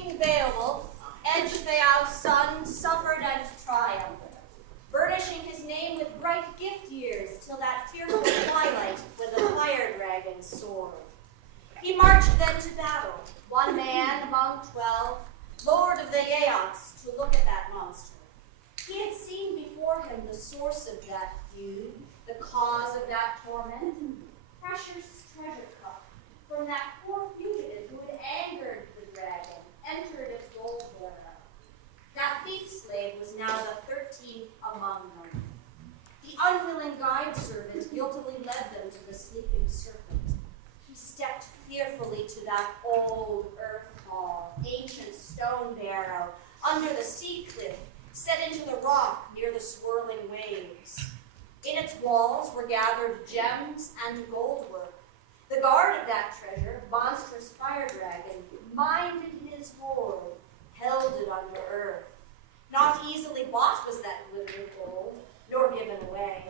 King Beowulf, Ecgtheow's son, suffered and triumphed, burnishing his name with bright gift years till that fearful twilight when the fire dragon soared. He marched then to battle, one man among 12, lord of the Geats, to look at that monster. He had seen before him the source of that feud, the cause of that torment, precious treasure cup from that poor fugitive who had angered the dragon, entered its gold bearer. That thief slave was now the 13th among them. The unwilling guide servant guiltily led them to the sleeping serpent. He stepped fearfully to that old earth hall, ancient stone barrow, under the sea cliff, set into the rock near the swirling waves. In its walls were gathered gems and goldwork. The guard of that treasure, monstrous fire dragon, minded his hoard, held it under earth. Not easily bought was that glittering gold, nor given away.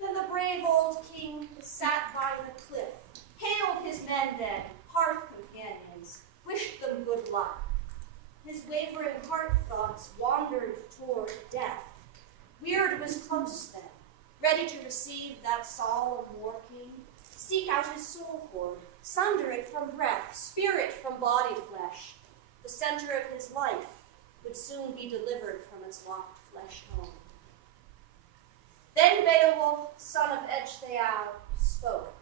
Then the brave old king sat by the cliff, hailed his men then, hearth companions, wished them good luck. His wavering heart thoughts wandered toward death. Weird was close then, ready to receive that solemn war king, seek out his soul hoard, sunder it from breath, spirit from body flesh. The center of his life would soon be delivered from its locked flesh home. Then Beowulf, son of Ecgtheow, spoke.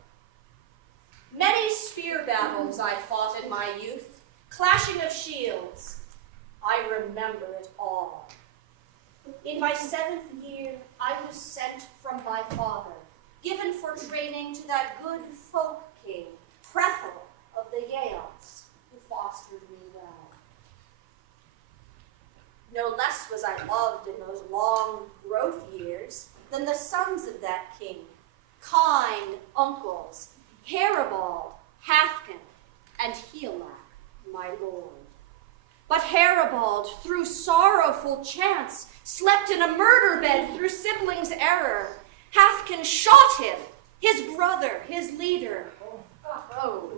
Many spear battles I fought in my youth, clashing of shields. I remember it all. In my 7th year, I was sent from my father, given for training to that good folk king, Hrethel of the Geats, who fostered me well. No less was I loved in those long growth years than the sons of that king, kind uncles, Heribald, Halfkin, and Helac, my lord. But Heribald, through sorrowful chance, slept in a murder bed through siblings' error. Halfkin shot him, his brother, his leader.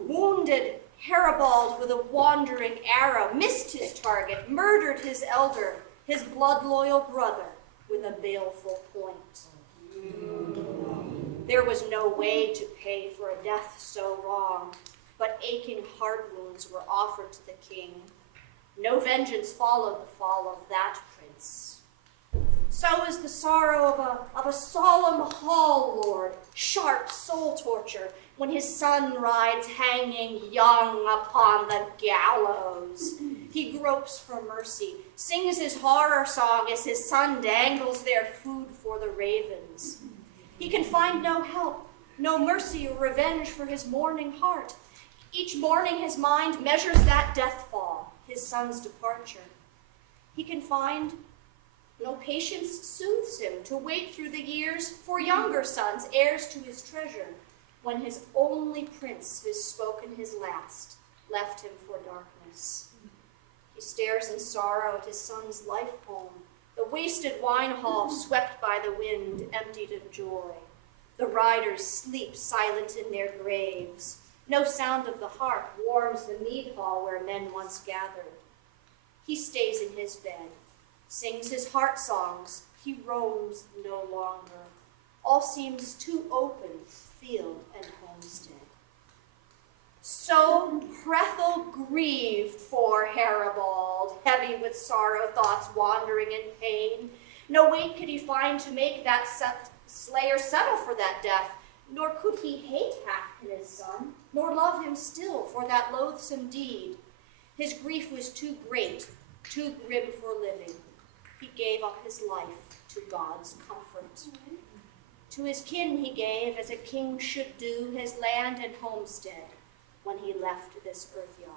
Wounded Heribald with a wandering arrow, missed his target, murdered his elder, his blood-loyal brother, with a baleful point. There was no way to pay for a death so wrong, but aching heart wounds were offered to the king. No vengeance followed the fall of that prince. So is the sorrow of a solemn hall lord, sharp soul torture, when his son rides hanging young upon the gallows. He gropes for mercy, sings his horror song as his son dangles their food for the ravens. He can find no help, no mercy or revenge for his mourning heart. Each morning his mind measures that death fall, his son's departure. He can find no patience soothes him to wait through the years for younger sons, heirs to his treasure, when his only prince, who's spoken his last, left him for darkness. He stares in sorrow at his son's life home, the wasted wine hall swept by the wind, emptied of joy. The riders sleep silent in their graves. No sound of the harp warms the mead hall where men once gathered. He stays in his bed, sings his heart songs. He roams no longer. All seems too open, field and homestead. So Hrethel grieved for Heribald, heavy with sorrow, thoughts wandering in pain. No weight could he find to make that slayer settle for that death, nor could he hate Halfkin his son, nor love him still for that loathsome deed. His grief was too great, too grim for living. He gave up his life to God's comfort. To his kin he gave, as a king should do, his land and homestead when he left this earthyard.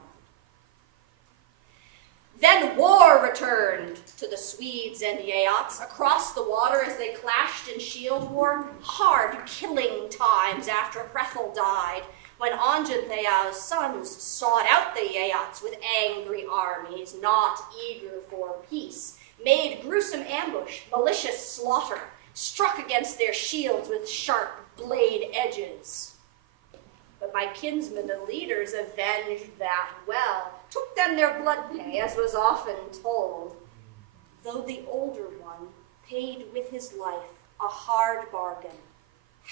Then war returned to the Swedes and Geats across the water as they clashed in shield war, hard killing times after Hrethel died, when Ongentheow's sons sought out the Geats with angry armies, not eager for peace, made gruesome ambush, malicious slaughter, struck against their shields with sharp blade edges. But my kinsmen and leaders avenged that well, took them them their blood pay, as was often told, though the older one paid with his life a hard bargain.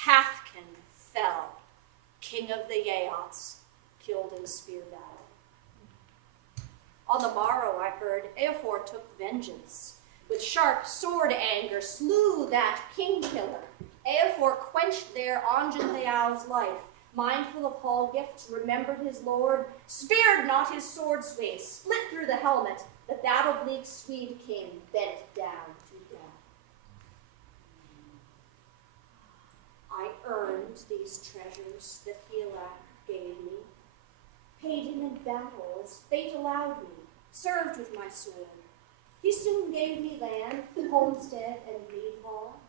Halfkin fell, king of the Geats, killed in spear battle. On the morrow, I heard, Eofor took vengeance. With sharp sword anger slew that king-killer. Eofor quenched there Ongentheow's life, mindful of hall gifts, remembered his lord, spared not his sword swing, split through the helmet, the battle-bleak Swede king bent down to death. I earned these treasures that Helac gave me, paid him in battle as fate allowed me, served with my sword. He soon gave me land, homestead, and mead hall.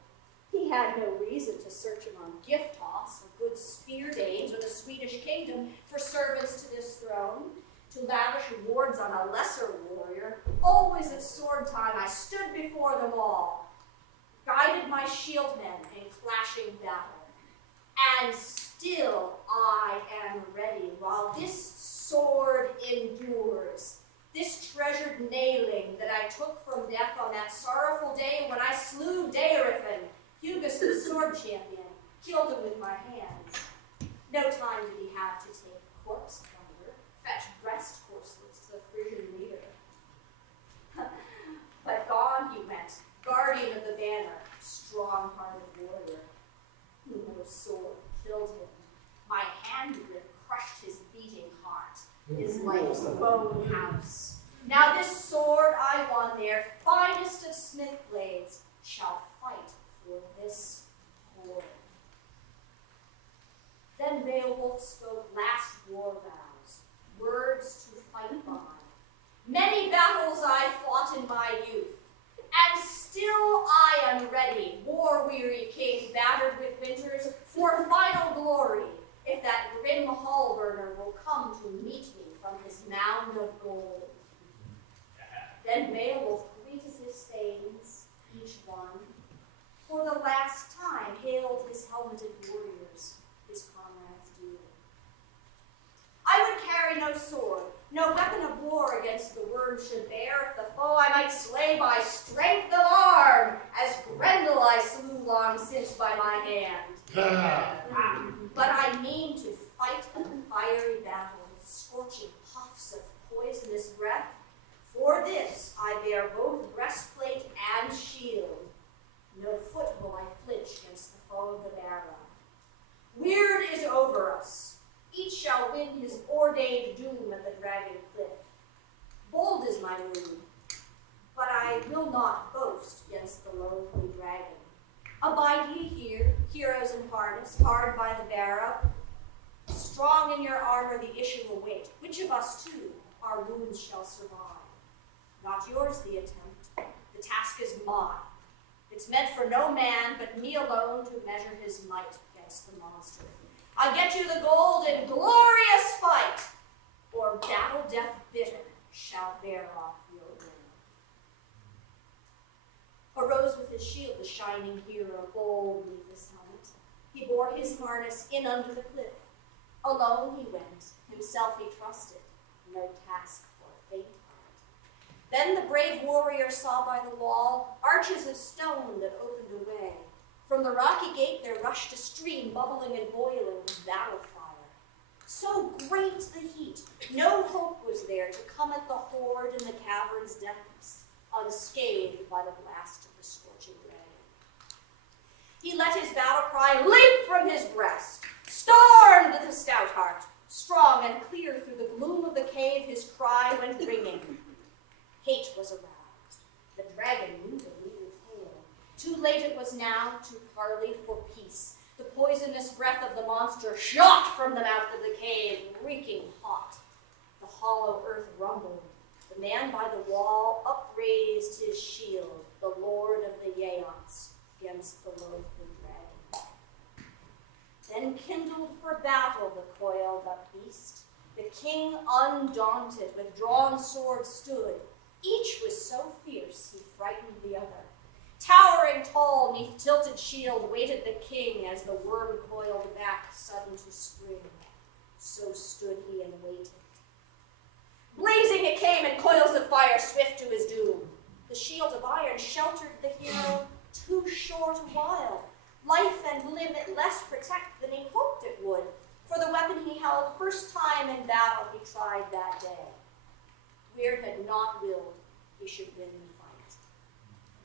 He had no reason to search among gift hoss or good spear dames or the Swedish kingdom for servants to this throne, to lavish rewards on a lesser warrior. Always at sword time I stood before them all, guided my shieldmen in clashing battle. And still I am ready while this sword endures. This treasured nailing that I took from death on that sorrowful day when I slew Deirifin, Hugis's sword champion, killed him with my hands. No time did he have to take corpse plunder, fetch breast corslets to the Frisian leader. But gone he went, guardian of the banner, strong-hearted warrior. No sword killed him. My hand grip crushed his beating heart, his life's bone house. Now this sword I won there, finest of smith blades, shall fight for this horde. Then Beowulf spoke last war vows, words to fight by. Many battles I fought in my youth, and still I am ready, war-weary king, battered with winters, for final glory, if that grim hall-burner will come to meet me from his mound of gold. Then Beowulf greeted his thanes, each one, for the last time hailed his helmeted warriors, his comrades dear. I would carry no sword, no weapon of war against the worm should bear, if the foe I might slay by strength of arm, as Grendel I slew long since by my hand. But I mean to fight a fiery battle with scorching puffs of poisonous breath. For this I bear both breastplate and shield. No foot will I flinch against the foe of the barrow. Weird is over us. Each shall win his ordained doom at the dragon cliff. Bold is my mood, but I will not boast against the loathly dragon. Abide ye here, heroes in harness, hard by the barrow. Strong in your armor the issue will wait. Which of us two our wounds shall survive? Not yours the attempt. The task is mine. It's meant for no man but me alone to measure his might against the monster. I'll get you the gold in glorious fight, or battle death bitter shall bear off your ring. Arose with his shield the shining hero, bold neath his helmet. He bore his harness in under the cliff. Alone he went, himself he trusted, no task for faint heart. Then the brave warrior saw by the wall arches of stone that opened a way. From the rocky gate there rushed a stream, bubbling and boiling with battle fire. So great the heat, no hope was there to come at the horde in the cavern's depths, unscathed by the blast of the scorching dragon. He let his battle cry leap from his breast, stormed the stout heart. Strong and clear through the gloom of the cave his cry went ringing. Hate was aroused. The dragon knew the leader's hail. Too late it was now to parley for peace. The poisonous breath of the monster shot from the mouth of the cave, reeking hot. The hollow earth rumbled. The man by the wall upraised his shield, the lord of the Geats, against the loathly dragon. Then kindled for battle the coiled up beast. The king undaunted, with drawn sword stood. Each was so fierce he frightened the other. Towering tall, neath tilted shield, waited the king as the worm coiled back, sudden to spring. So stood he and waited. Blazing a cave fire swift to his doom. The shield of iron sheltered the hero too short a while. Life and limb it less protect than he hoped it would, for the weapon he held first time in battle he tried that day. Weird had not willed he should win the fight.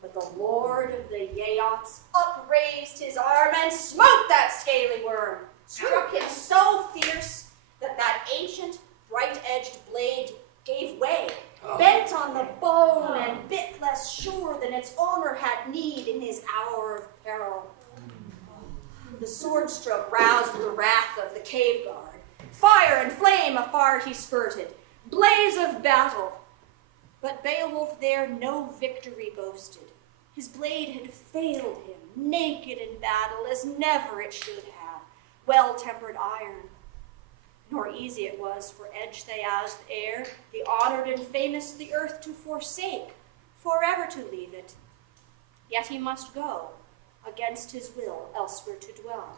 But the lord of the Yeots upraised his arm and smote that scaly worm, struck him so fierce that ancient bright-edged blade gave way, bent on the bone and bit less sure than its owner had need in his hour of peril. The sword stroke roused the wrath of the cave guard. Fire and flame afar he spurted, blaze of battle. But Beowulf there no victory boasted. His blade had failed him, naked in battle as never it should have, well-tempered iron. Nor easy it was for Ecgtheow's heir, the honored and famous, the earth to forsake, forever to leave it. Yet he must go, against his will, elsewhere to dwell.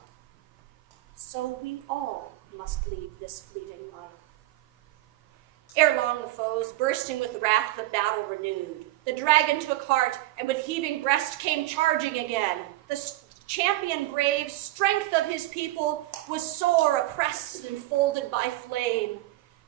So we all must leave this fleeting life. Ere long the foes, bursting with wrath, the battle renewed. The dragon took heart, and with heaving breast came charging again. The champion brave, strength of his people, was sore oppressed and folded by flame.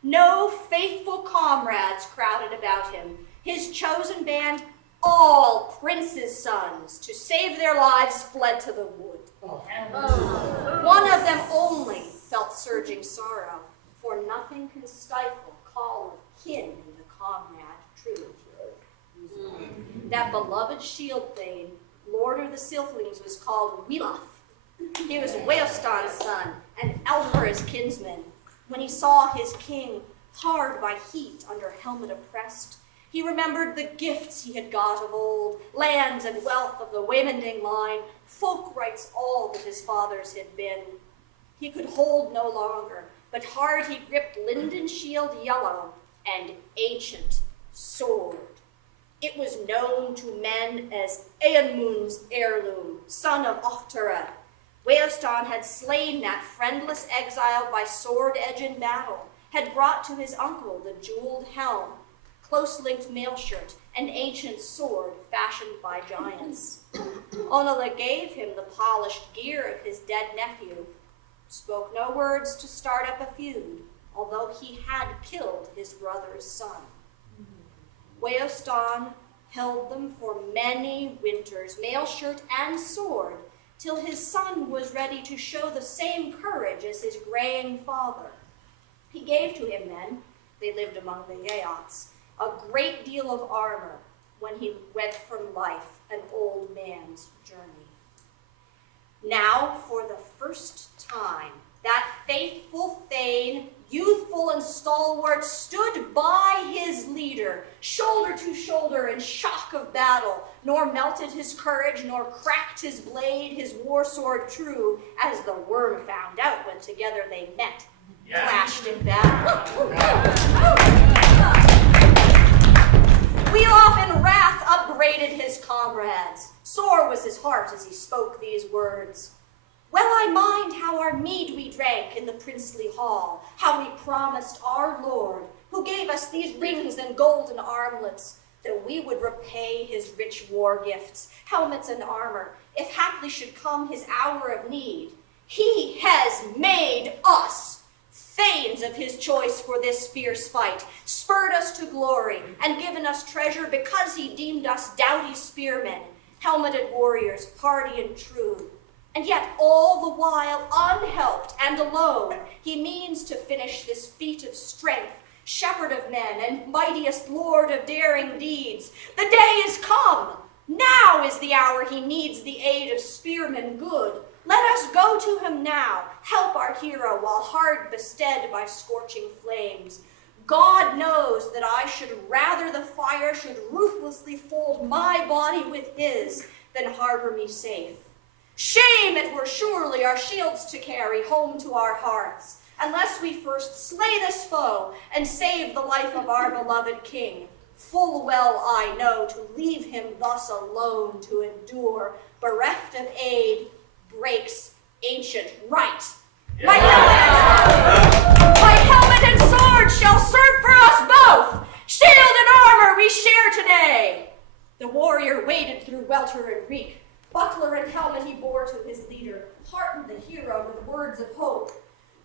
No faithful comrades crowded about him. His chosen band, all princes' sons, to save their lives, fled to the wood. One of them only felt surging sorrow, for nothing can stifle call of kin in the comrade true. That beloved shield thane, lord of the Silflings, was called Beowulf. He was Weohstan's son, and Elfer his kinsman. When he saw his king, hard by heat under helmet oppressed, he remembered the gifts he had got of old, lands and wealth of the Waymanding line, folk rights all that his fathers had been. He could hold no longer, but hard he gripped linden shield yellow and ancient sword. It was known to men as Eanmund's heirloom, son of Ochtara. Weohstan had slain that friendless exile by sword edge in battle, had brought to his uncle the jeweled helm, close-linked mail-shirt, and ancient sword fashioned by giants. Onela gave him the polished gear of his dead nephew, spoke no words to start up a feud, although he had killed his brother's son. Weohstan held them for many winters, mail-shirt and sword, till his son was ready to show the same courage as his graying father. He gave to him then, they lived among the Yeots, a great deal of armor when he went from life, an old man's journey. Now, for the first time, that faithful thane, youthful and stalwart, stood by his leader, shoulder to shoulder in shock of battle, nor melted his courage, nor cracked his blade, his war sword true, as the worm found out when together they met, clashed in battle. Beowulf in wrath upbraided his comrades. Sore was his heart as he spoke these words. Well I mind how our mead we drank in the princely hall, how we promised our Lord, who gave us these rings and golden armlets, that we would repay his rich war gifts, helmets and armor, if haply should come his hour of need. He has made us thanes of his choice for this fierce fight, spurred us to glory, and given us treasure because he deemed us doughty spearmen, helmeted warriors, hardy and true. And yet all the while, unhelped and alone, he means to finish this feat of strength, shepherd of men and mightiest lord of daring deeds. The day is come. Now is the hour he needs the aid of spearmen good. Let us go to him now, help our hero while hard bestead by scorching flames. God knows that I should rather the fire should ruthlessly fold my body with his than harbor me safe. Shame it were surely our shields to carry home to our hearths, unless we first slay this foe and save the life of our beloved king. Full well I know to leave him thus alone to endure, bereft of aid, breaks ancient right. Yeah. My helmet and sword shall serve for us both. Shield and armor we wreak. Buckler and helmet he bore to his leader, heartened the hero with words of hope.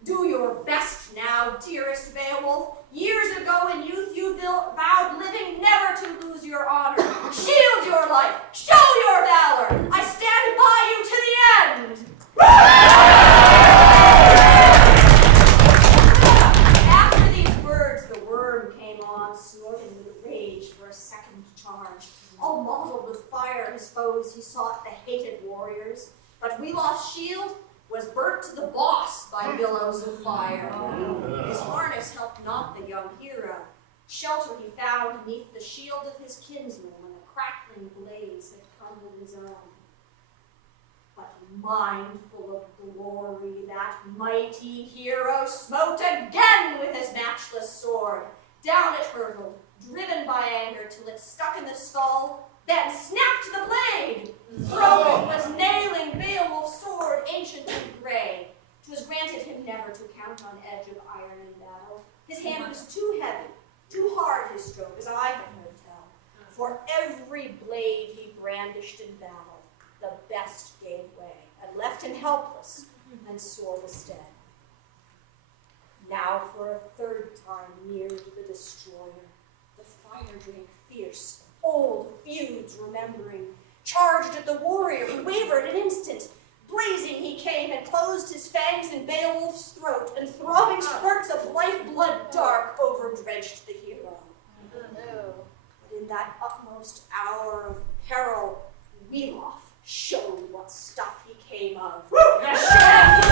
Do your best now, dearest Beowulf. Years ago in youth you vowed living never to lose your honor. Shield your life, show your valor. I stand by you to the end. After these words, the worm came on, snorting with rage for a second charge. All mottled with fire his foes he sought, the hated warriors. But Beowulf's shield was burnt to the boss by billows of fire. His harness helped not the young hero. Shelter he found beneath the shield of his kinsman when a crackling blaze had crumbled his own. But mindful of glory, that mighty hero smote again with his matchless sword. Down it hurtled, driven by anger till it stuck in the skull, then snapped the blade. Broken was nailing Beowulf's sword, ancient and gray. 'Twas granted him never to count on edge of iron in battle. His hand was too heavy, too hard his stroke, as I have heard tell. For every blade he brandished in battle, the best gave way, and left him helpless, and sore the stead. Now for a third time neared the destroyer, the fire drake fierce, old feuds remembering, charged at the warrior who wavered an instant. Blazing he came and closed his fangs in Beowulf's throat, and throbbing spurts of lifeblood dark overdrenched the hero. But in that utmost hour of peril, Beowulf showed what stuff he came of. Showing his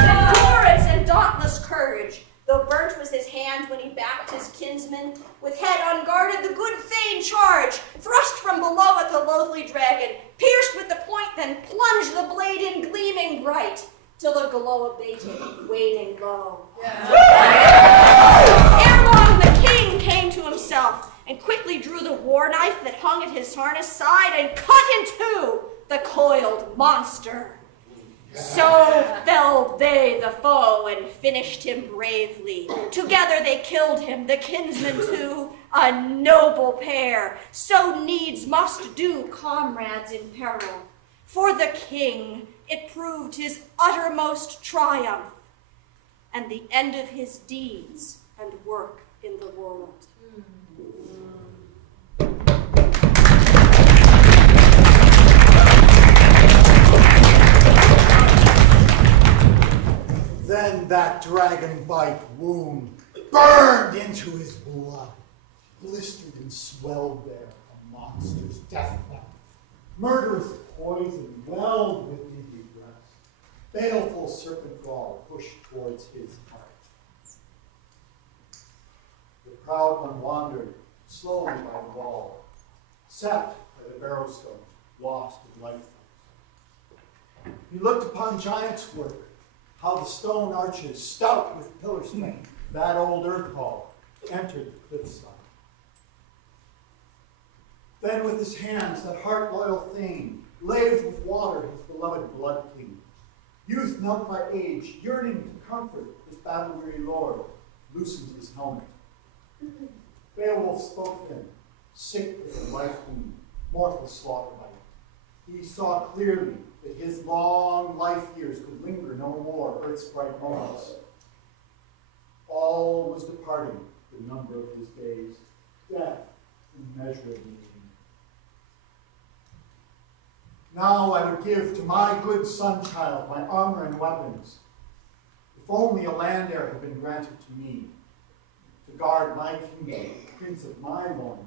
endurance and dauntless courage. Though burnt was his hand when he backed his kinsman, with head unguarded the good thane charged, thrust from below at the loathly dragon, pierced with the point, then plunged the blade in gleaming bright, till the glow abated, waning low. Ere long the king came to himself, and quickly drew the war knife that hung at his harness side, and cut in two the coiled monster. So felled they the foe and finished him bravely. Together they killed him, the kinsmen too, a noble pair. So needs must do comrades in peril. For the king it proved his uttermost triumph, and the end of his deeds and work in the world. Then that dragon bite wound burned into his blood, blistered and swelled there a monster's death mouth. Murderous poison welled within his breast. Baleful serpent gall pushed towards his heart. The proud one wandered slowly by the wall, sat by the barrow stone, lost in life. He looked upon giants' work, how the stone arches, stout with pillar strength, that old earth hall, entered the cliffside. Then with his hands, that heart-loyal thane, laved with water his beloved blood king. Youth knelt by age, yearning to comfort his battle-weary lord, loosened his helmet. Beowulf spoke then, sick with a life wound, mortal slaughter by it. He saw clearly that his long life years could linger no more earth's bright moments. All was departing, the number of his days, death immeasurably came. Now I would give to my good son-child my armor and weapons, if only a land heir had been granted to me, to guard my kingdom, prince of my loins.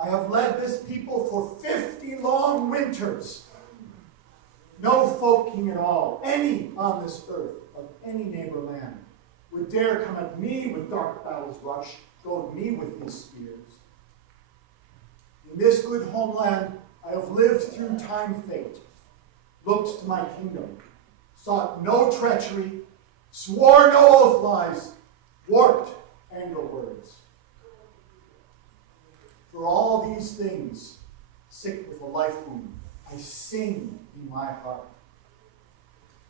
I have led this people for 50 long winters. No folk king at all, any on this earth, of any neighbor land, would dare come at me with dark battle's rush, goad me with his spears. In this good homeland, I have lived through time fate, looked to my kingdom, sought no treachery, swore no oath lies, warped anger words. For all these things, sick with a life wound, I sing in my heart.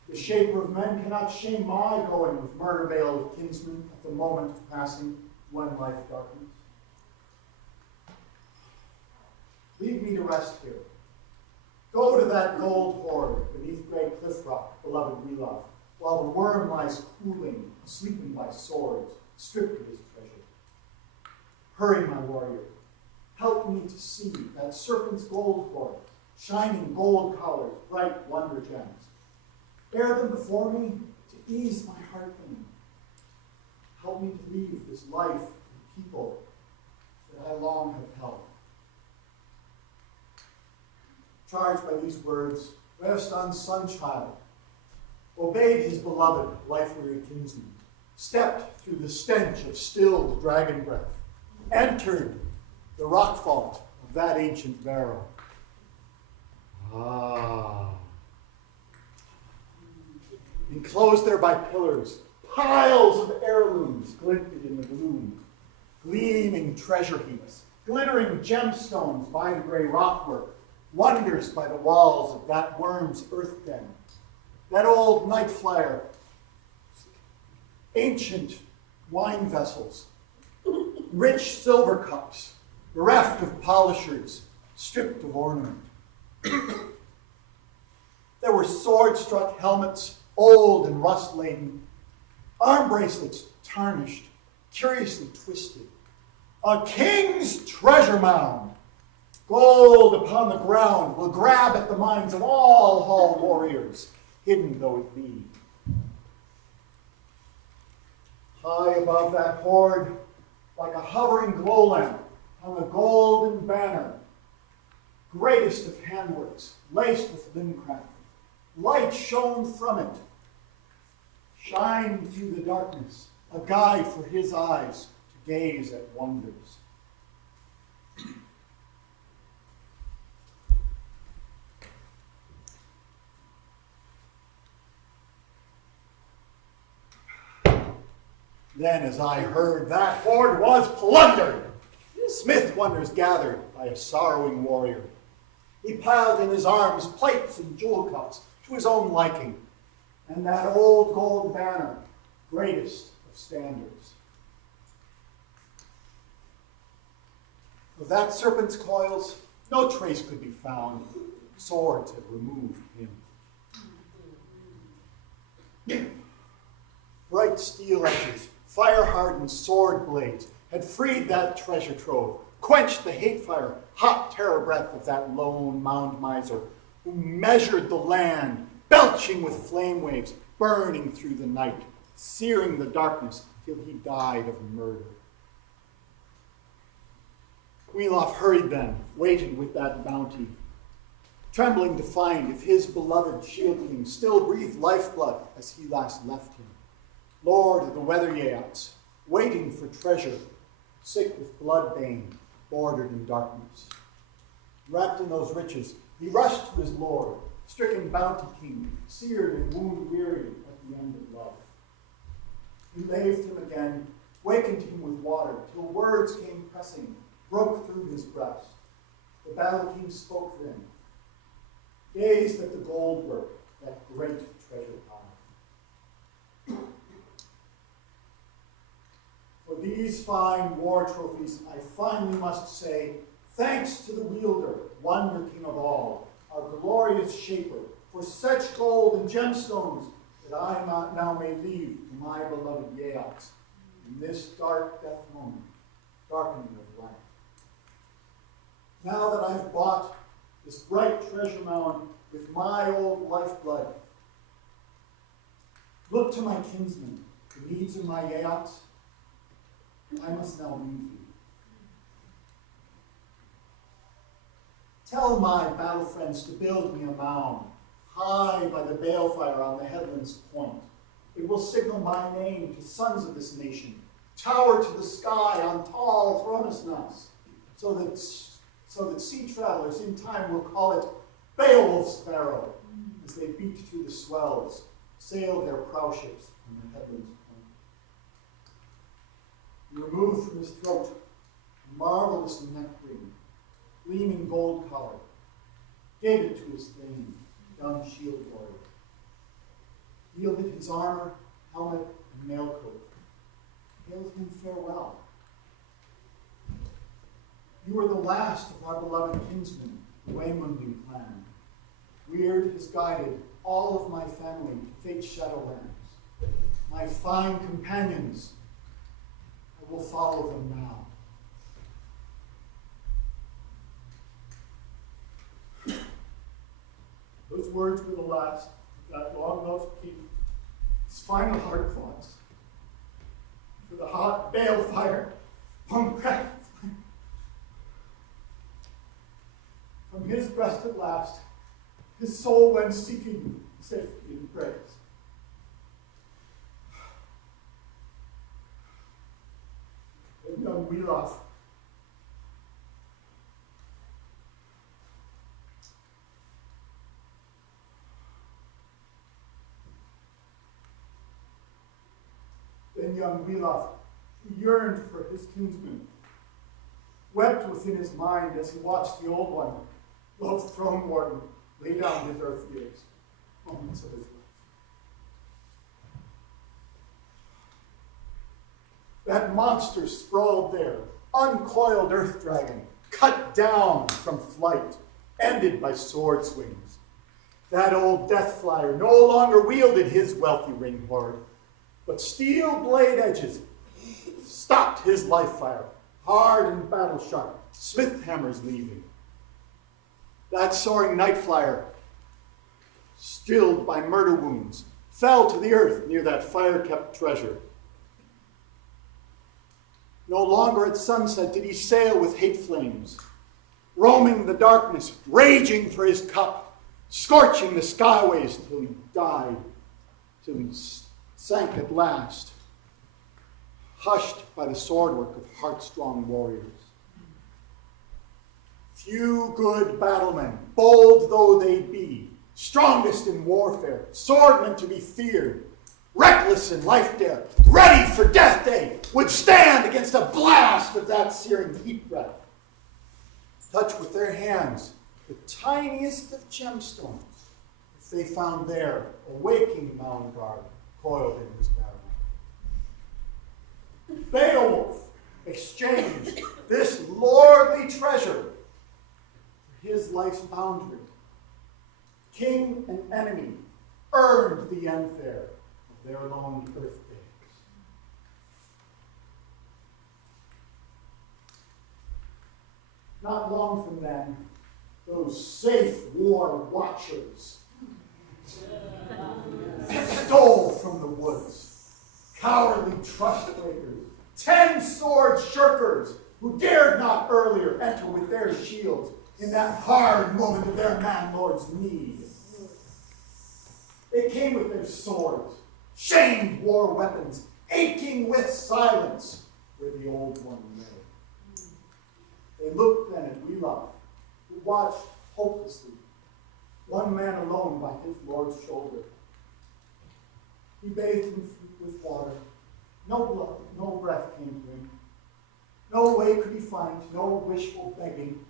The shaper of men cannot shame my going with murder veil of kinsmen at the moment of passing when life darkens. Leave me to rest here, Go to that gold hoard beneath gray cliff rock, beloved Beowulf, while the worm lies cooling, sleeping by swords, stripped of his treasure. Hurry, my warrior. Help me to see that serpent's gold hoard, shining gold collars, bright wonder gems. Bear them before me to ease my heart pain. Help me to leave this life and people that I long have held. Charged by these words, Weohstan's son-child obeyed his beloved, life-weary kinsman, stepped through the stench of stilled dragon breath, entered the rock vault of that ancient barrow. Enclosed there by pillars, piles of heirlooms glinted in the gloom, gleaming treasure heaps, glittering gemstones by the gray rockwork, wonders by the walls of that worm's earth den, that old night flyer, ancient wine vessels, rich silver cups, bereft of polishers, stripped of ornament. There were sword-struck helmets, old and rust-laden, arm bracelets tarnished, curiously twisted. A king's treasure mound. Gold upon the ground will grab at the minds of all hall warriors, hidden though it be. High above that hoard, like a hovering glow lamp, hung a golden banner, greatest of handworks, laced with limcraft. Light shone from it, shined through the darkness, a guide for his eyes to gaze at wonders. Then, as I heard, that hoard was plundered. Smith wonders gathered by a sorrowing warrior. He piled in his arms plates and jewel cups to his own liking, and that old gold banner, greatest of standards. Of that serpent's coils, no trace could be found. Swords had removed him. Bright steel edges, fire-hardened sword blades had freed that treasure trove, quenched the hate fire, hot terror breath of that lone mound miser who measured the land, belching with flame waves, burning through the night, searing the darkness till he died of murder. Beowulf hurried then, waiting with that bounty, trembling to find if his beloved shield king still breathed lifeblood as he last left him. Lord of the weather Yeats, waiting for treasure, sick with blood-bane, bordered in darkness. Wrapped in those riches, he rushed to his lord, stricken bounty king, seared and wound-weary at the end of love. He laved him again, wakened him with water, till words came pressing, broke through his breast. The battle king spoke then, gazed at the gold work, that great treasure pile. For these fine war trophies, I finally must say, thanks to the wielder, wonder king of all, our glorious shaper, for such gold and gemstones that I now may leave to my beloved Yeats in this dark death moment, darkening of life. Now that I've bought this bright treasure mound with my old lifeblood, look to my kinsmen, the needs of my Yeats. I must now leave you. Tell my battle friends to build me a mound, high by the balefire on the headland's point. It will signal my name to sons of this nation, tower to the sky on tall thronesnuts, so that sea travelers in time will call it Beowulf's Barrow, as they beat through the swells, sail their prow ships on the headland's point. He removed from his throat a marvelous neck ring, gleaming gold collar, gave it to his thane, young shield warrior. Yielded his armor, helmet, and mailcoat, hailed him farewell. You are the last of our beloved kinsmen, the Waymunding clan. Weird has guided all of my family to fate's shadowlands. My fine companions, I will follow them now. Those words were the last of that long-loved king, his final hard thoughts. For the hot bale fire hung cracked from his breast at last. His soul went seeking safety and praise. And young Beowulf, who yearned for his kinsman, wept within his mind as he watched the old one, loved throne warden, lay down his earth years, moments of his life. That monster sprawled there, uncoiled earth dragon, cut down from flight, ended by sword swings. That old death flyer no longer wielded his wealthy ring hoard, but steel blade edges stopped his life fire, hard and battle sharp, smith hammers leaving. That soaring night flyer, stilled by murder wounds, fell to the earth near that fire-kept treasure. No longer at sunset did he sail with hate flames, roaming the darkness, raging for his cup, scorching the skyways till he died, till he sank at last, hushed by the swordwork of heart-strong warriors. Few good battlemen, bold though they be, strongest in warfare, swordmen to be feared, reckless in life dare, ready for death day, would stand against a blast of that searing heat breath. Touch with their hands the tiniest of gemstones, if they found there a waking mound guard coiled in his barrel. Beowulf exchanged this lordly treasure for his life's boundary. King and enemy earned the end there of their lone earth days. Not long from then, those safe war watchers stole from the woods, cowardly trust breakers, 10 sword shirkers who dared not earlier enter with their shields in that hard moment of their man-lord's need. They came with their swords, shamed war weapons, aching with silence where the old one lay. They looked then at Beowulf, who watched hopelessly, one man alone by his lord's shoulder. He bathed him with water. No blood, no breath came to him. No way could he find, no wishful begging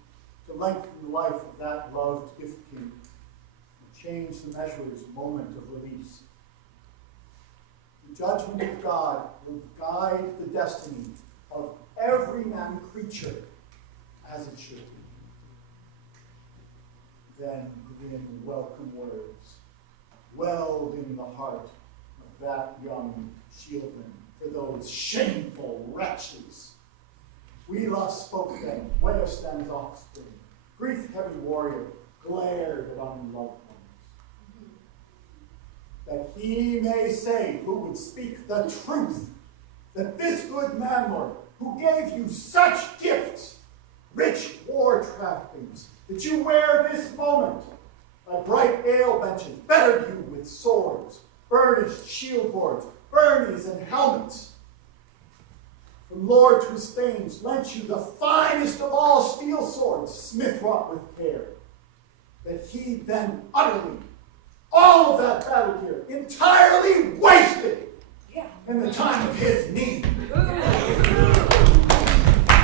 to lengthen the life of that loved gift king and change the measurer's moment of release. The judgment of God will guide the destiny of every man creature as it should be. Then grim welcome words welled in the heart of that young shieldman for those shameful wretches. Beowulf spoke then, Weohstan's offspring, grief-heavy warrior, glared at unloved ones. That he may say, who would speak the truth, that this good man, Lord, who gave you such gifts, rich war trappings, that you wear this moment, by bright ale benches, bettered you with swords, burnished shield boards, burnies and helmets. From lords whose fanes lent you the finest of all steel swords, smith-wrought with care, that he then utterly, all of that battle gear, entirely wasted in the time of his need.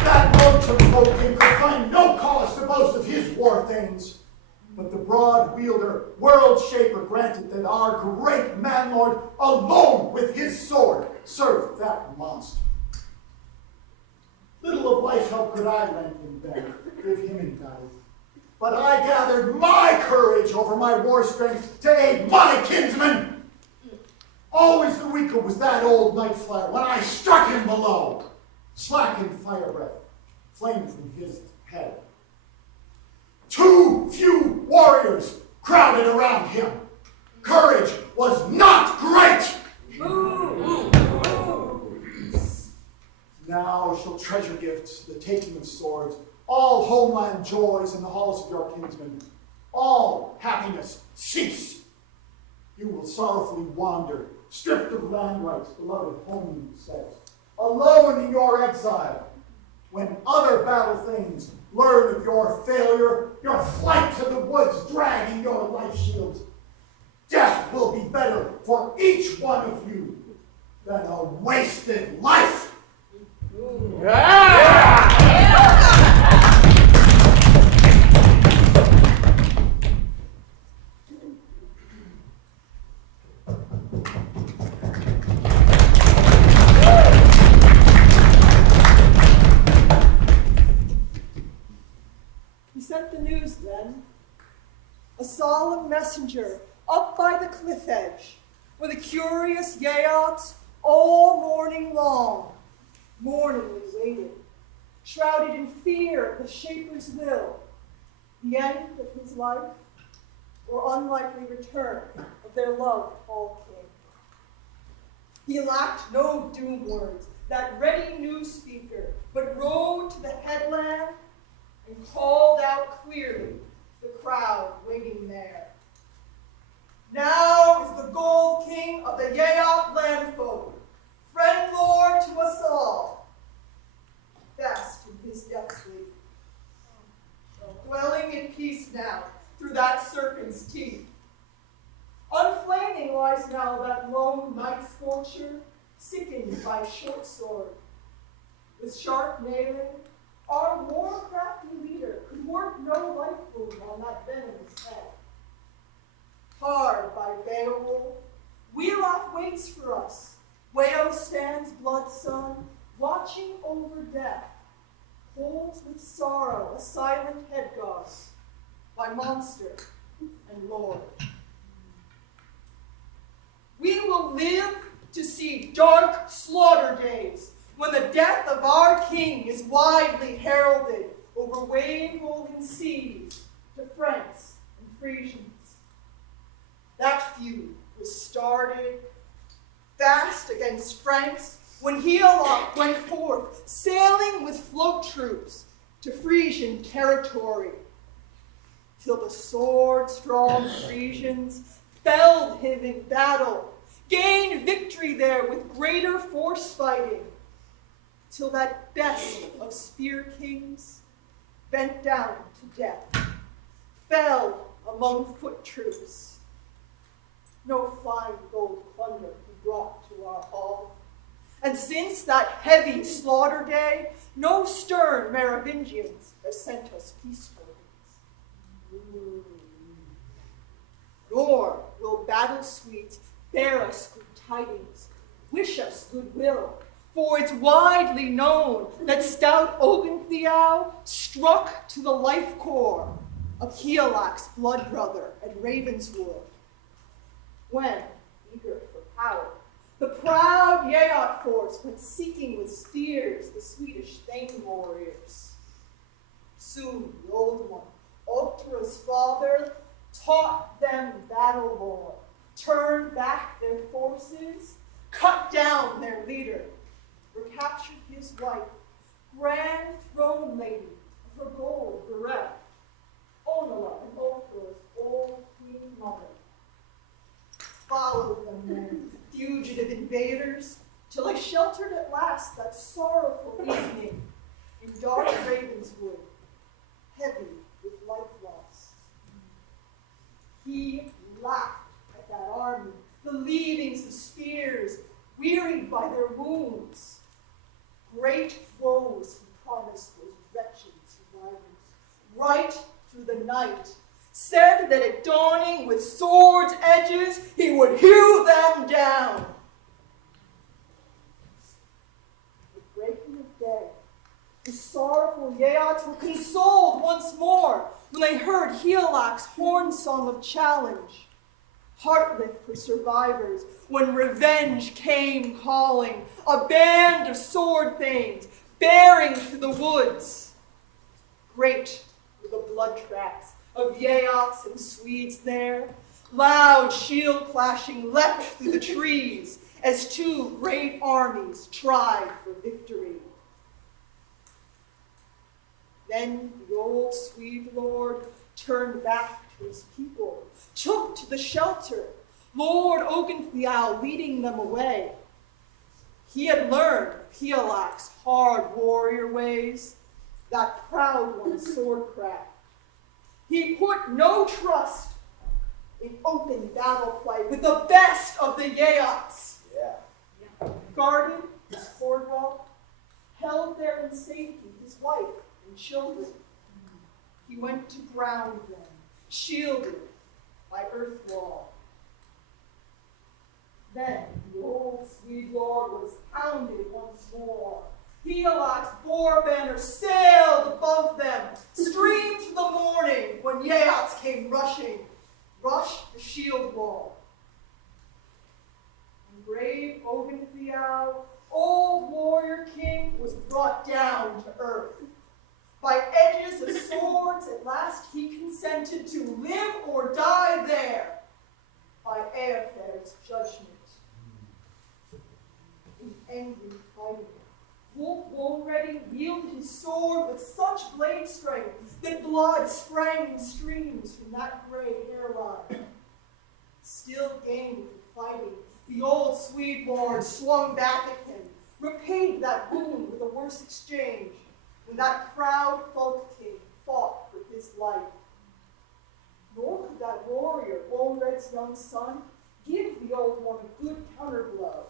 That lonesome folk could find no cause to boast of his war thanes, but the broad wielder, world shaper granted that our great man-lord alone with his sword served that monster. Little of life help could I lend him then, give him in battle, but I gathered my courage over my war strength to aid my kinsman. Always the weaker was that old night flyer when I struck him below. Slackened fire breath flamed from his head. Too few warriors crowded around him. Courage was not great. Now shall treasure gifts, the taking of swords, all homeland joys in the halls of your kinsmen, all happiness cease. You will sorrowfully wander, stripped of land rights, beloved home says, alone in your exile, when other battle thanes learn of your failure, your flight to the woods dragging your life shields. Death will be better for each one of you than a wasted life. He sent the news then, a solemn messenger up by the cliff edge, where the curious Yeots all morning long mourningly waited, shrouded in fear of the Shaper's will, the end of his life, or unlikely return of their loved All King. He lacked no doom words, that ready news speaker, but rode to the headland and called out clearly to the crowd waiting there. Now is the Gold King of the Yeot landfolk, friend lord to us all, fast in his death sleep, dwelling in peace now through that serpent's teeth. Unflaming lies now that lone night scorcher, sickened by short sword. With sharp nailing, our war-crafty leader could work no life wound on that venomous head. Hard by Beowulf, Beowulf waits for us. Weo stands blood sun, watching over death, holds with sorrow a silent head guard by monster and lord. We will live to see dark slaughter days, when the death of our king is widely heralded over wave-rolling seas to Franks and Frisians. That feud was started fast against Franks when Heorot went forth, sailing with float troops to Frisian territory, till the sword-strong Frisians felled him in battle, gained victory there with greater force fighting, till that best of spear kings, bent down to death, fell among foot troops. No fine gold plunder he brought to our hall, and since that heavy slaughter day, no stern Merovingians have sent us peace tokens. Nor will battle sweet bear us good tidings, wish us goodwill, for it's widely known that stout Oguntheow struck to the life core of Higelac blood brother at Ravenswood, when, eager for power, the proud Yeot force went seeking with spears the Swedish Thane warriors. Soon the old one, Ultra's father, taught them battle lore, turned back their forces, cut down their leader, recaptured his wife, grand throne lady of her gold bereft, Onela and Ultra's old queen mother. Followed them then, fugitive invaders, till I sheltered at last that sorrowful evening in dark Ravenswood, heavy with life loss. He laughed at that army, the leavings of spears, wearied by their wounds. Great woes he promised those wretched survivors, right through the night, said that at dawning with swords' edges he would hew them down. With breaking of day, the sorrowful sorrowful Yeots were consoled once more when they heard Heolac's horn song of challenge. Heartless for survivors when revenge came calling, a band of sword thanes bearing through the woods. Great were the blood tracks of Yeots and Swedes there. Loud shield clashing leapt through the trees as two great armies tried for victory. Then the old Swede lord turned back to his people, took to the shelter, Lord Oguntheow leading them away. He had learned Heolac's hard warrior ways, that proud one's swordcraft. He put no trust in open battle play with the best of the Yeots. Guarded his Cordwell, held there in safety his wife and children. He went to ground them, shielded by earth wall. Then the old Swede lord was hounded once more. Heolac's war banner sailed above them, streamed through the morning when Yeots came rushing, rushed the shield wall. And brave Oguntheow, old warrior king, was brought down to earth. By edges of swords, at last he consented to live or die there by Eofer's judgment. In angry fighting, Wolf Woolready wielded his sword with such blade strength that blood sprang in streams from that gray hairline. Still game with the fighting, the old Swede lord swung back at him, repaid that wound with a worse exchange, when that proud folk king fought for his life. Nor could that warrior, Woolred's young son, give the old one a good counterblow.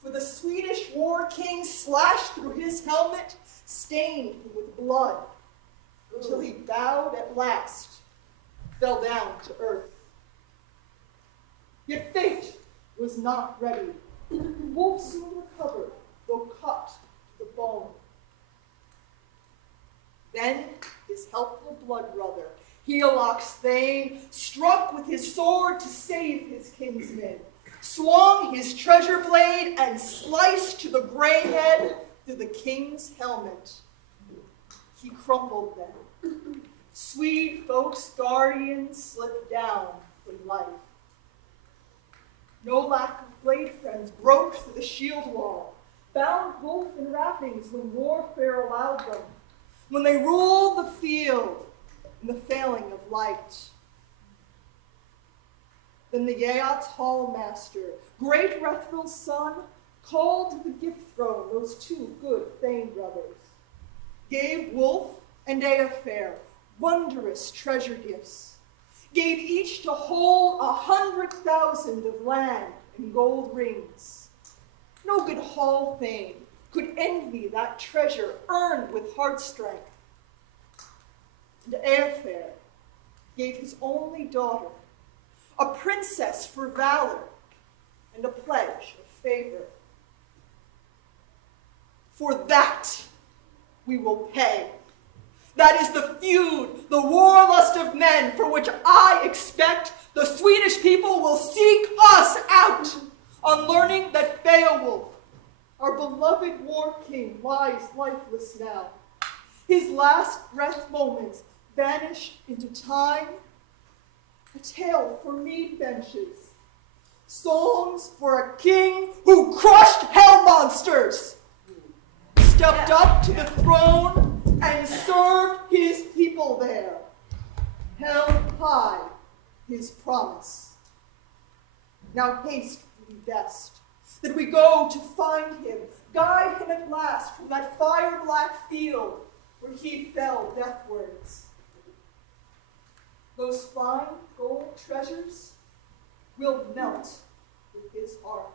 For the Swedish war king slashed through his helmet, stained him with blood, until he bowed at last, fell down to earth. Yet fate was not ready. Wolf soon recovered, though cut to the bone. Then his helpful blood brother, Heolac's thane, struck with his sword to save his kinsmen, swung his treasure blade and sliced to the gray head through the king's helmet. He crumpled them. Swede folk's guardian slipped down from life. No lack of blade friends broke through the shield wall, bound both in wrappings when warfare allowed them, when they ruled the field in the failing of light. Then the Yeots' hallmaster, great Rethral's son, called to the gift throne those two good thane brothers, gave Wolf and Eofer wondrous treasure gifts, gave each to hold 100,000 of land and gold rings. No good hall thane could envy that treasure earned with hard strength. And Eofer gave his only daughter, a princess for valor and a pledge of favor. For that we will pay. That is the feud, the warlust of men, for which I expect the Swedish people will seek us out on learning that Beowulf, our beloved war king, lies lifeless now. His last breath moments vanished into time. A tale for mead benches, songs for a king who crushed hell monsters, stepped up to the throne and served his people there, held high his promise. Now haste would be best, that we go to find him, guide him at last from that fire-black field where he fell deathwards. Those fine gold treasures will melt with his heart.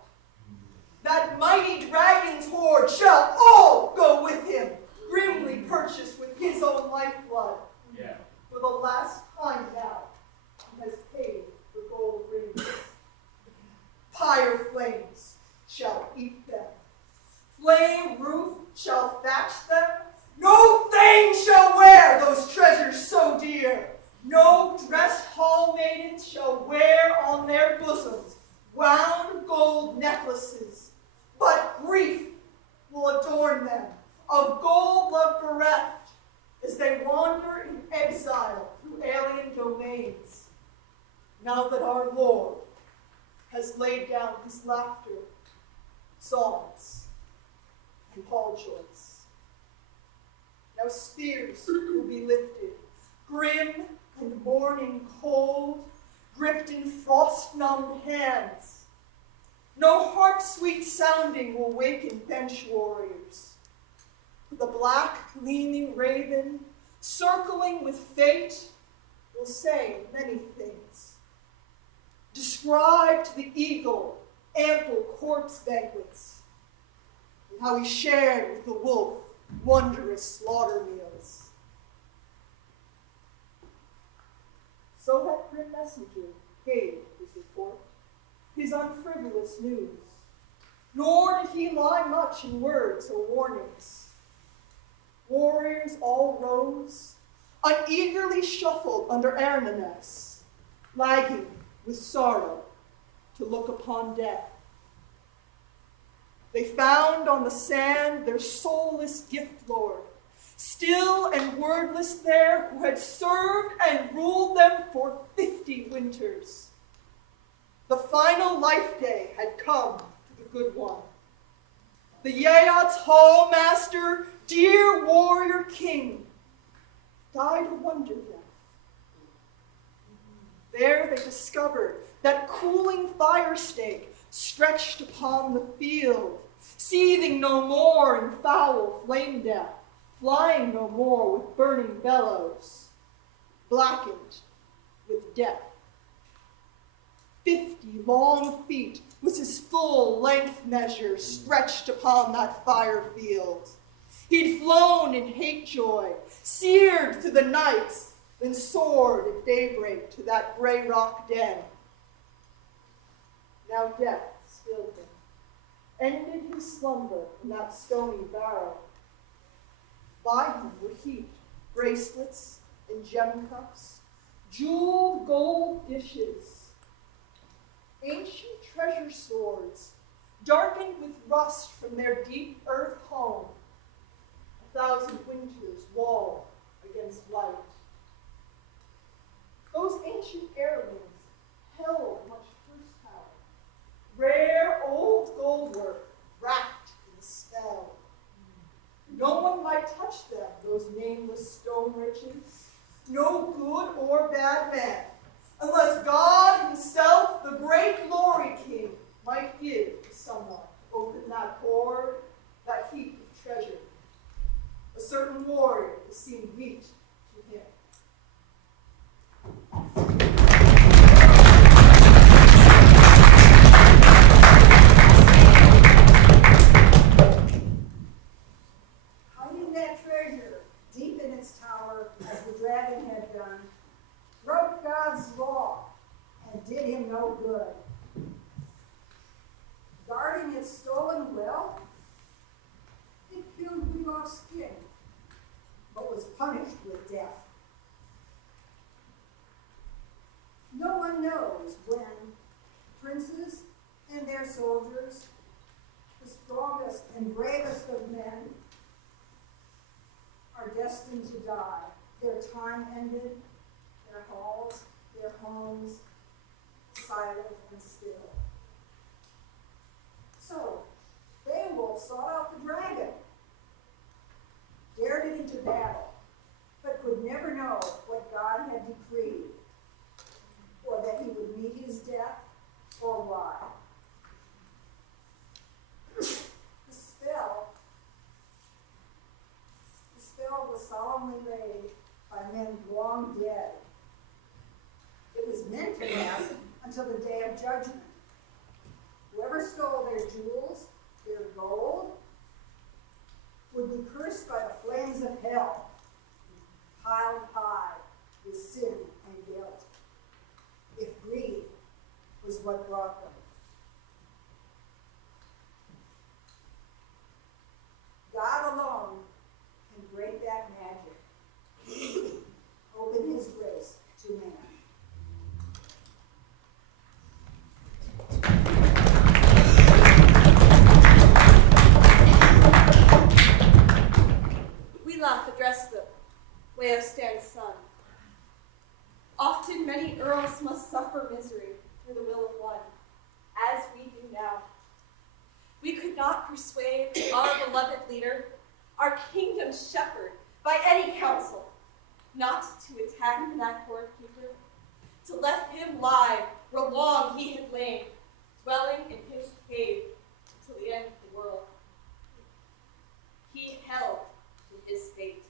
That mighty dragon's hoard shall all go with him, grimly purchased with his own lifeblood. Yeah. For the last time now, he has paid for gold rings. Pyre flames shall eat them. Flame roof shall thatch them. No thane No dressed hall maidens shall wear on their bosoms wound gold necklaces, but grief will adorn them, of gold love bereft, as they wander in exile through alien domains. Now that our Lord has laid down his laughter, songs, and Paul joys. Now spears will be lifted, grim and mourning cold, gripped in frost-numbed hands. No harp sweet sounding will waken bench warriors. The black gleaming raven, circling with fate, will say many things. Describe to the eagle ample corpse banquets, and how he shared with the wolf wondrous slaughter meals. So that grim messenger gave his report, his unfrivolous news, nor did he lie much in words or warnings. Warriors all rose, uneagerly shuffled under Arnaness, lagging with sorrow to look upon death. They found on the sand their soulless gift lord, still and wordless there, who had served and ruled them for 50 winters. The final life day had come to the good one. The Yeot's hall master, dear warrior king, died a wonder death. There they discovered that cooling fire stake stretched upon the field, seething no more in foul flame death, flying no more with burning bellows, blackened with death. 50 long feet was his full length measure stretched upon that fire field. He'd flown in hate joy, seared through the nights, then soared at daybreak to that gray rock den. Now death stilled him, ended his slumber in that stony barrow. By him were heaped bracelets and gem cups, jeweled gold dishes, ancient treasure swords, darkened with rust from their deep earth home, 1,000 winters walled against light. Those ancient heirlooms held much first power, rare old goldwork wrapped in a spell. No one might touch them, those nameless stone riches, no good or bad man, unless God himself, the great glory king, might give to someone to open that hoard, that heap of treasure. A certain warrior who seemed meet to him. Hiding that treasure deep in its tower, as the dragon had done, broke God's law and did him no good. Guarding its stolen wealth, it killed Beowulf's king, but was punished with death. No one knows when princes and their soldiers, the strongest and bravest of men, are destined to die. Their time ended, their halls, their homes, silent and still. So, Beowulf sought out the dragon, dared it into battle, but could never know what God had decreed, or that he would meet his death, or why. The spell was solemnly laid by men long dead. It was meant to last until the day of judgment. Whoever stole their jewels, their gold, would be cursed by the flames of hell, piled high with sin and guilt, if greed was what brought them. God alone can break that magic, open his grace to Beowulf addressed them, Weohstan's son. Often many earls must suffer misery through the will of one, as we do now. We could not persuade our beloved leader, our kingdom's shepherd, by any counsel, not to attack that horde keeper, to let him lie where long he had lain, dwelling in his cave till the end of the world. He held to his fate.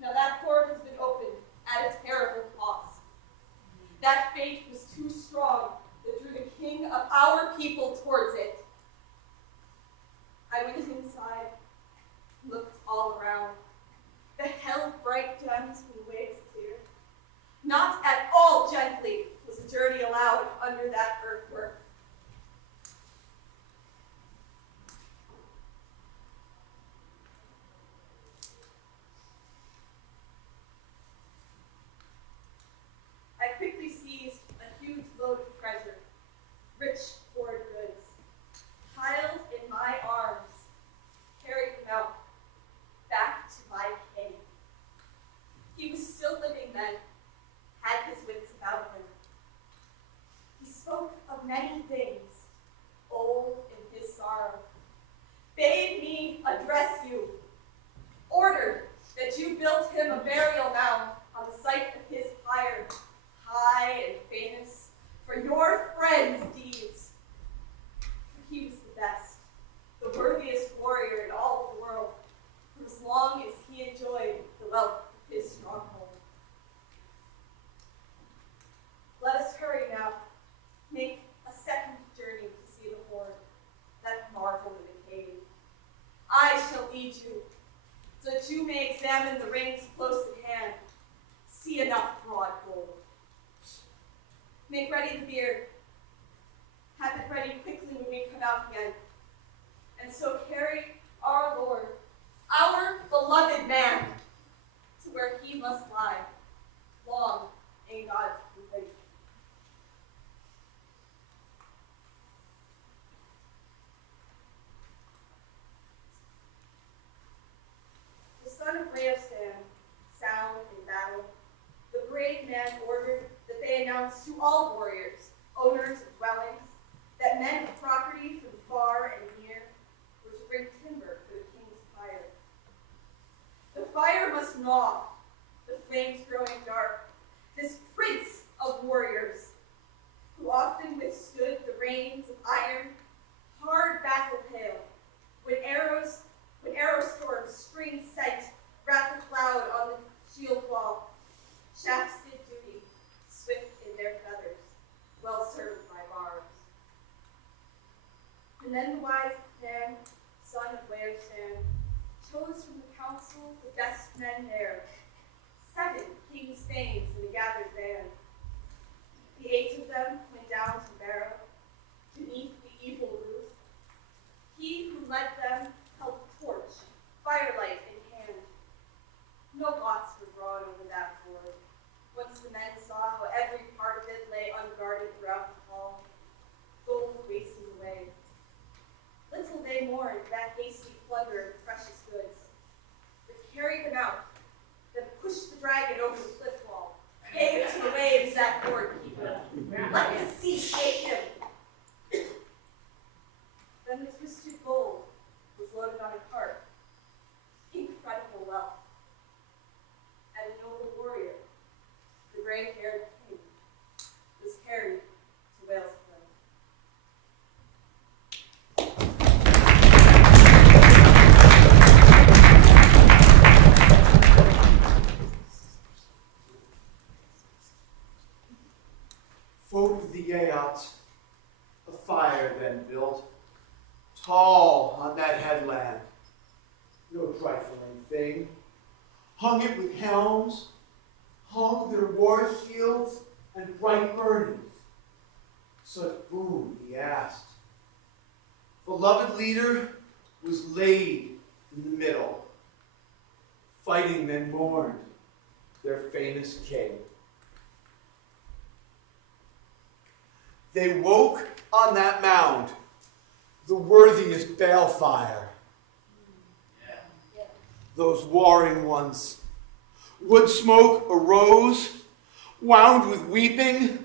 Now that horde has been opened at a terrible cost. That fate was too strong that drew the king of our people towards it. I went inside, looked all around, beheld bright gems and waves clear. Not at all gently was a journey allowed under that earthwork. I quickly seized a huge load of treasure, rich hoard goods, piled in my arms, carried them out, back to my king. He was still living then, had his wits about him. He spoke of many things, old in his sorrow, bade me address you, ordered that you built him a burial mound on the site of his pyre, high and famous for your friend's deeds. For he was the best, the worthiest warrior in all the world, for as long as he enjoyed the wealth of his stronghold. Let us hurry now, make a second journey to see the horde, that marvel in the cave. I shall lead you, so that you may examine the rings close at hand, see enough broad gold. Make ready the beard. Have it ready quickly when we come out again. And so carry our Lord, our beloved man, to where he must lie, long in God's company. The son of Weohstan, sound in battle, the brave man ordered that they announce to all warriors, owners of dwellings, that men of property from far and near were to bring timber for the king's fire. The fire must gnaw, the flames growing dark. This prince of warriors, who often withstood the rains of iron, hard battle hail, when arrow storms spring sight, wrap a cloud on the shield wall, shafts did duty, swift in their feathers, well served by bards. And then the wise man, son of Weohstan, chose from the council the best men there, 7 king's thanes in the gathered band. The 8 of them went down to Barrow, beneath the evil roof. He who led them held a torch, firelight in hand. No lots were drawn over that board. Once the men saw how every part of it lay unguarded throughout the hall, gold wasted away. Little they mourned that hasty plunder of precious goods, but carried them out, then pushed the dragon over the cliff wall, gave to the waves that board keeper. Let the sea shake him. Then the twisted gold was loaded on a cart. Incredible wealth. And a noble warrior, the gray-haired king, was carried to Walesford. Folk of the Yeots, a fire then built, tall on that headland, no trifling thing. Hung it with helms, hung their war shields and bright burnings. Such boon he asked. Beloved leader was laid in the middle. Fighting men mourned their famous king. They woke on that mound the worthiest balefire. those warring ones. Wood smoke arose, wound with weeping.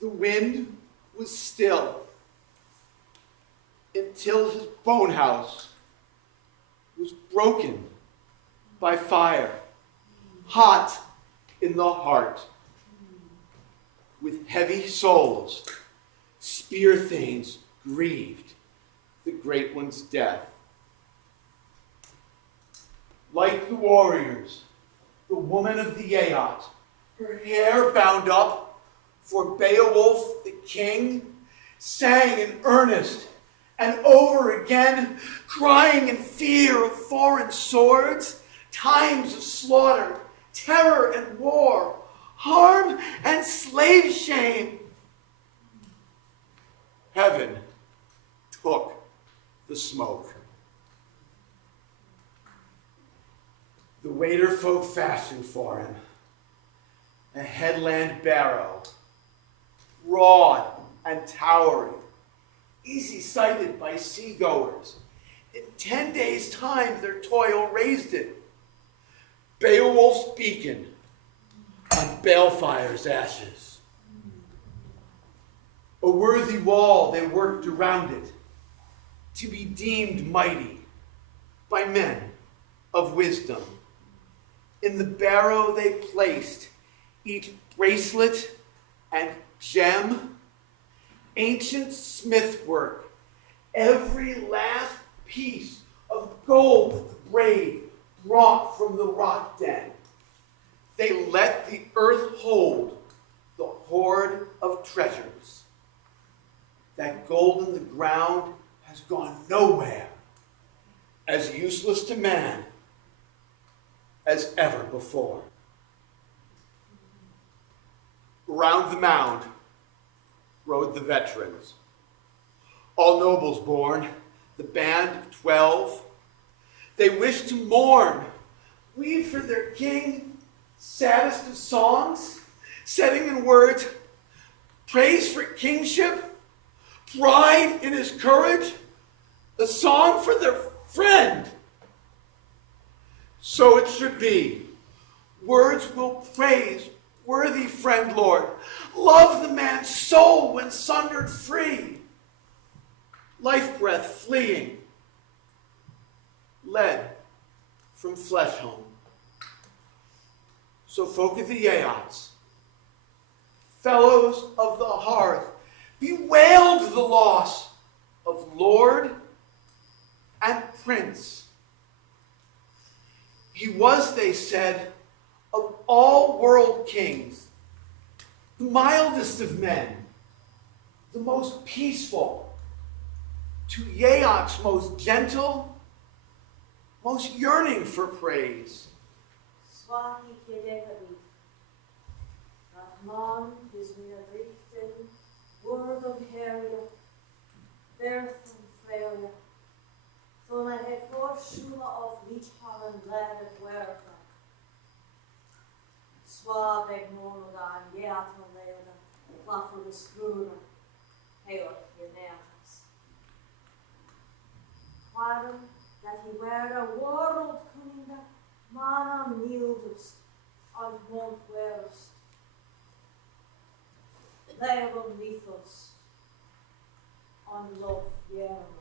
The wind was still, until his bone house was broken by fire, hot in the heart. With heavy souls, spear thanes grieved the great one's death. Like the warriors, the woman of the Yeot, her hair bound up for Beowulf the king, sang in earnest and over again, crying in fear of foreign swords, times of slaughter, terror and war, harm and slave shame. Heaven took the smoke. The waiter folk fashioned for him a headland barrow, broad and towering, easy sighted by seagoers. In 10 days' time, their toil raised it. Beowulf's beacon on Balefire's ashes. A worthy wall they worked around it, to be deemed mighty by men of wisdom. In the barrow they placed each bracelet and gem, ancient smith work, every last piece of gold the brave brought from the rock den. They let the earth hold the hoard of treasures. That gold in the ground has gone nowhere, as useless to man as ever before. Around the mound rode the veterans, all nobles born, the band of 12. They wished to mourn, weave for their king saddest of songs, setting in words praise for kingship, pride in his courage, a song for their friend. So it should be. Words will praise, worthy friend, Lord. Love the man's soul when sundered free. Life breath fleeing, led from flesh home. So folk of the Yeots, fellows of the hearth, bewailed the loss of lord and prince. He was, they said, of all world kings, the mildest of men, the most peaceful, to Yeots most gentle, most yearning for praise. Swahi Kidekari, Rahman is mir richten, word of Harriet, Verth and Freya, so I had four shula of Lichharan lad at Wertha. Swabeg Monodan, Yeata Leda, Laffer the Scrooder, Hail Yenatas. Quadam, that he wear a world coming mana mildest on Mount Werst. Level Lethos on Lof Yernos.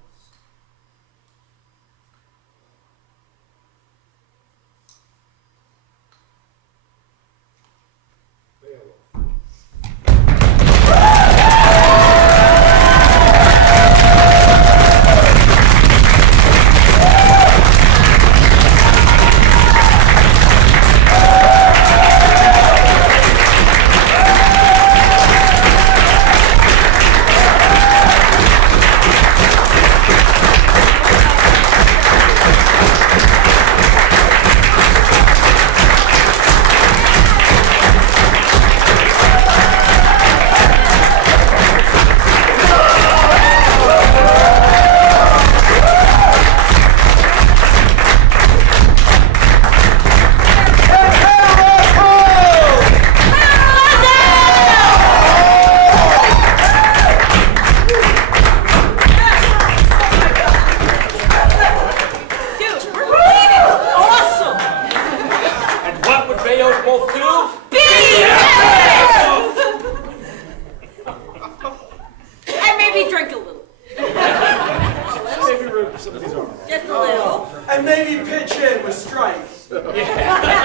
Yeah.